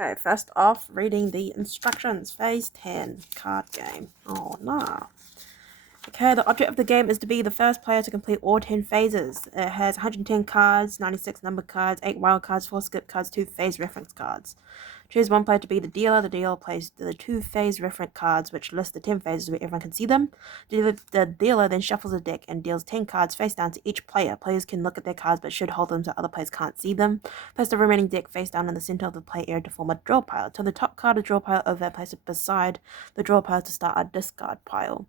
Okay, first off, reading the instructions. Phase 10, card game. Oh, no. Okay, the object of the game is to be the first player to complete all 10 phases. It has 110 cards, 96 number cards, 8 wild cards, 4 skip cards, 2 phase reference cards. Choose one player to be the dealer. The dealer plays the 2 phase reference cards, which list the 10 phases where everyone can see them. The dealer then shuffles the deck and deals 10 cards face down to each player. Players can look at their cards but should hold them so other players can't see them. Place the remaining deck face down in the center of the play area to form a draw pile. Turn the top card of the draw pile over and place it beside the draw pile to start a discard pile.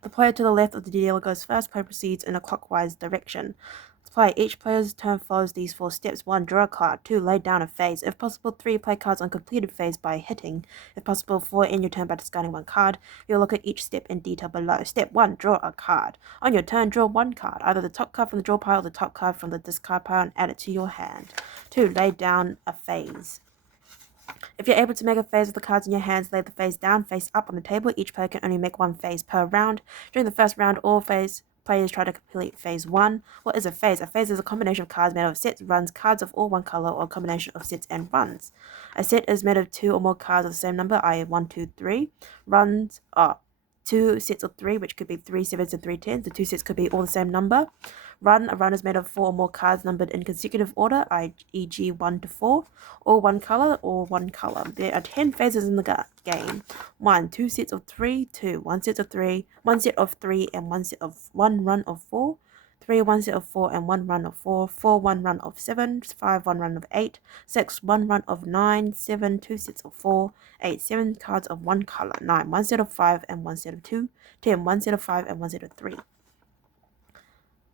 The player to the left of the dealer goes first. Player proceeds in a clockwise direction. Play. Each player's turn follows these 4 steps. 1. Draw a card. 2. Lay down a phase. If possible, 3. Play cards on completed phase by hitting. If possible, 4. End your turn by discarding 1 card. You'll look at each step in detail below. Step 1. Draw a card. On your turn, draw 1 card, either the top card from the draw pile or the top card from the discard pile, and add it to your hand. 2. Lay down a phase. If you're able to make a phase with the cards in your hands, lay the phase down, face up on the table. Each player can only make 1 phase per round. During the first round, all phase players try to complete phase 1. What is a phase? A phase is a combination of cards made of sets, runs, cards of all one color, or a combination of sets and runs. A set is made of 2 or more cards of the same number, i.e. 1, 2, 3. Runs are 2 sets of 3, which could be 3 sevens and 3 tens. The 2 sets could be all the same number. A run is made of 4 or more cards numbered in consecutive order, e.g. 1 to 4, or one color, or one color. There are 10 phases in the game. 1. 2 sets of 3. 2. 1 set of 3. 1 set of 3 and 1 run of 4. 3. 1 set of 4 and 1 run of 4. 4. 1 run of 7. 5. 1 run of 8. 6. 1 run of 9. 7. 2 sets of 4. 8. 7 cards of one color. 9. 1 set of 5 and 1 set of 2. 10. 1 set of 5 and 1 set of 3.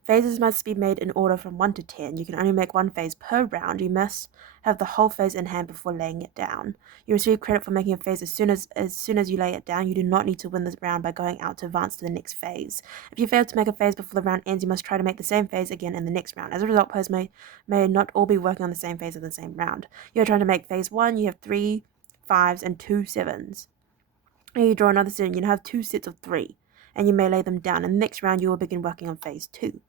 Phases must be made in order from 1 to 10. You can only make 1 phase per round. You must have the whole phase in hand before laying it down. You receive credit for making a phase as soon as you lay it down. You do not need to win this round by going out to advance to the next phase. If you fail to make a phase before the round ends, you must try to make the same phase again in the next round. As a result, players may not all be working on the same phase of the same round. You are trying to make phase 1. You have 3 5s and 2 7s. And you draw another 7. You now have 2 sets of 3, and you may lay them down. In the next round, you will begin working on phase 2.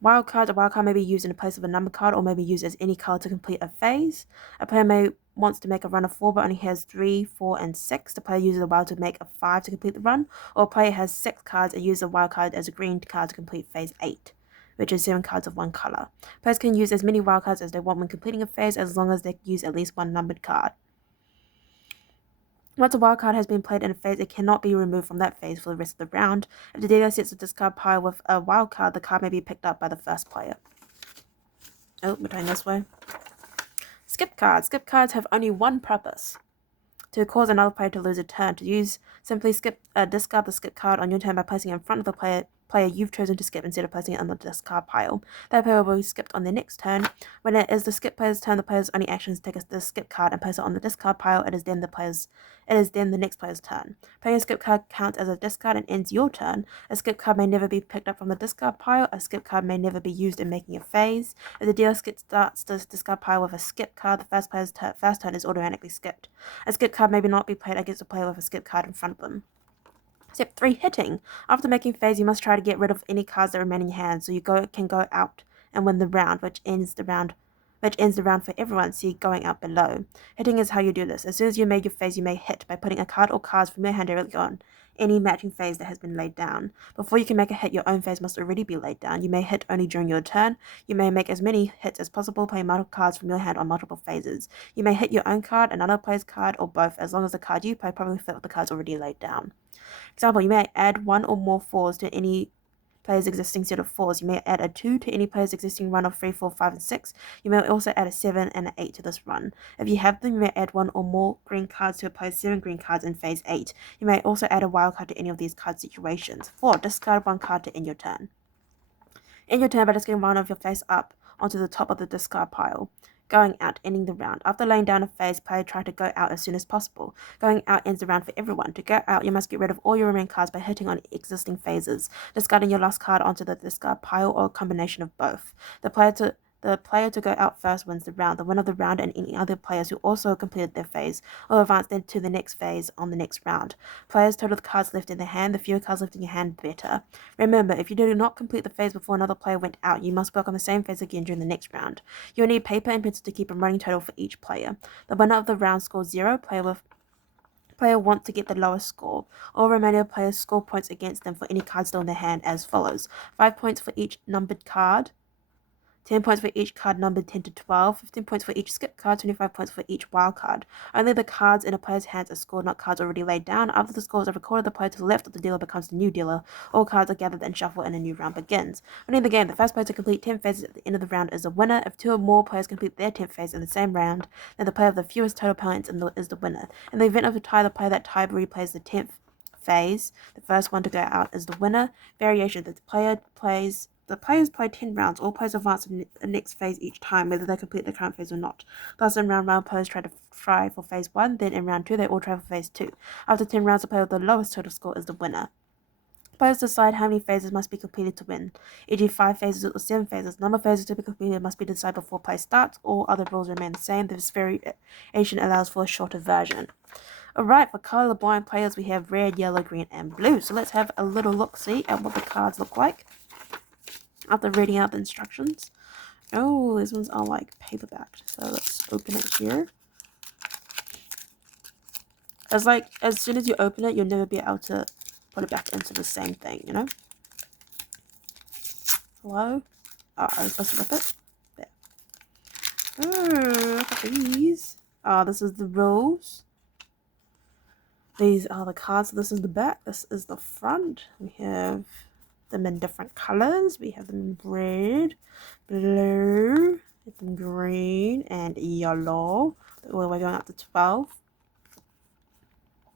Wild cards. A wild card may be used in the place of a number card or may be used as any card to complete a phase. A player wants to make a run of 4 but only has 3, 4, and 6. The player uses a wild to make a 5 to complete the run, or a player has 6 cards and uses a wild card as a green card to complete phase 8, which is 7 cards of one color. Players can use as many wild cards as they want when completing a phase, as long as they use at least 1 numbered card. Once a wild card has been played in a phase, it cannot be removed from that phase for the rest of the round. If the dealer sets a discard pile with a wild card, the card may be picked up by the first player. Oh, we're going this way. Skip cards. Skip cards have only one purpose: to cause another player to lose a turn. To use, simply discard the skip card on your turn by placing it in front of the player you've chosen to skip instead of placing it on the discard pile. That player will be skipped on their next turn. When it is the skip player's turn, the player's only action is to take the skip card and place it on the discard pile. It is then the next player's turn. Playing a skip card counts as a discard and ends your turn. A skip card may never be picked up from the discard pile. A skip card may never be used in making a phase. If the dealer starts the discard pile with a skip card, the first player's first turn is automatically skipped. A skip card may not be played against a player with a skip card in front of them. Step 3. Hitting. After making phase, you must try to get rid of any cards that remain in your hand, so you can go out and win the round, which ends the round for everyone. See going out below. Hitting is how you do this. As soon as you made your phase, you may hit by putting a card or cards from your hand directly on any matching phase that has been laid down. Before you can make a hit, your own phase must already be laid down. You may hit only during your turn. You may make as many hits as possible, playing multiple cards from your hand on multiple phases. You may hit your own card, another player's card, or both, as long as the card you play probably fit with the cards already laid down. Example, you may add 1 or more 4s to any player's existing set of 4s. You may add a 2 to any player's existing run of 3, 4, 5, and 6. You may also add a 7 and an 8 to this run. If you have them, you may add 1 or more green cards to a player's 7 green cards in phase 8. You may also add a wild card to any of these card situations. 4. Discard 1 card to end your turn. End your turn by discarding one of your face up onto the top of the discard pile. Going out, ending the round. After laying down a phase, player try to go out as soon as possible. Going out ends the round for everyone. To go out, you must get rid of all your remaining cards by hitting on existing phases, discarding your last card onto the discard pile, or a combination of both. The player The player to go out first wins the round. The winner of the round and any other players who also completed their phase will advance then to the next phase on the next round. Players total the cards left in their hand. The fewer cards left in your hand, the better. Remember, if you do not complete the phase before another player went out, you must work on the same phase again during the next round. You'll need paper and pencil to keep a running total for each player. The winner of the round scores 0. Player wants to get the lowest score. All remaining players score points against them for any card still in their hand as follows: 5 points for each numbered card, 10 points for each card numbered 10 to 12, 15 points for each skip card, 25 points for each wild card. Only the cards in a player's hands are scored, not cards already laid down. After the scores are recorded, the player to the left of the dealer becomes the new dealer. All cards are gathered and shuffled and a new round begins. Winning the game, the first player to complete 10 phases at the end of the round is the winner. If 2 or more players complete their 10th phase in the same round, then the player of the fewest total points is the winner. In the event of a tie, the player that tied replays the 10th phase. The first one to go out is the winner. Variation: the players play 10 rounds. All players advance to the next phase each time, whether they complete the current phase or not. Thus, in round 1, players try for phase 1, then in round 2, they all try for phase 2. After 10 rounds, the player with the lowest total score is the winner. Players decide how many phases must be completed to win, e.g. 5 phases or 7 phases. Number of phases to be completed must be decided before play starts. All other rules remain the same. This variation allows for a shorter version. Alright, for colorblind players, we have red, yellow, green, and blue. So let's have a little look-see at what the cards look like after reading out the instructions. Oh, these ones are like paperbacked. So let's open it here. As soon as you open it, you'll never be able to put it back into the same thing, you know? Hello? Oh, I was supposed to rip it? There. Oh, look at these. Oh, this is the rules. These are the cards. So this is the back. This is the front. We have them in different colors. We have them in red, blue, green, and yellow. All the way going up to 12.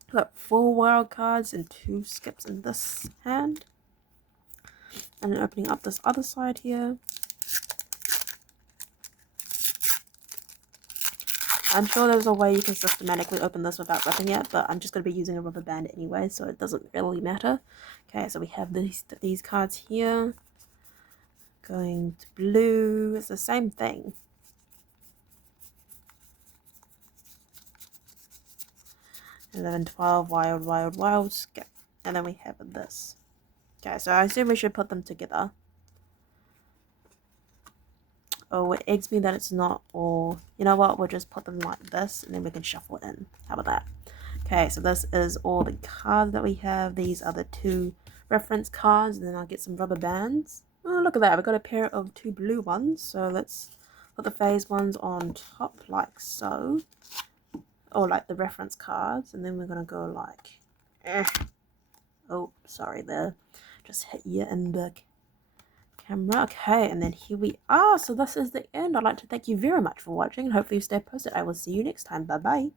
We've got 4 wild cards and 2 skips in this hand. And then opening up this other side here. I'm sure there's a way you can systematically open this without ripping it, but I'm just going to be using a rubber band anyway, so it doesn't really matter. Okay, so we have these cards here. Going to blue. It's the same thing. And then 12, wild, skip. And then we have this. Okay, so I assume we should put them together. Oh, it eggs me that it's not all. You know what? We'll just put them like this, and then we can shuffle it in. How about that? Okay, so this is all the cards that we have. These are the 2 reference cards, and then I'll get some rubber bands. Oh, look at that. We've got a pair of 2 blue ones. So let's put the phase ones on top like so. Or like the reference cards. And then we're going to go like... Oh, sorry there. Just hit you in the camera. Okay, and then here we are. So this is the end. I'd like to thank you very much for watching, and hopefully you stay posted. I will see you next time. Bye bye.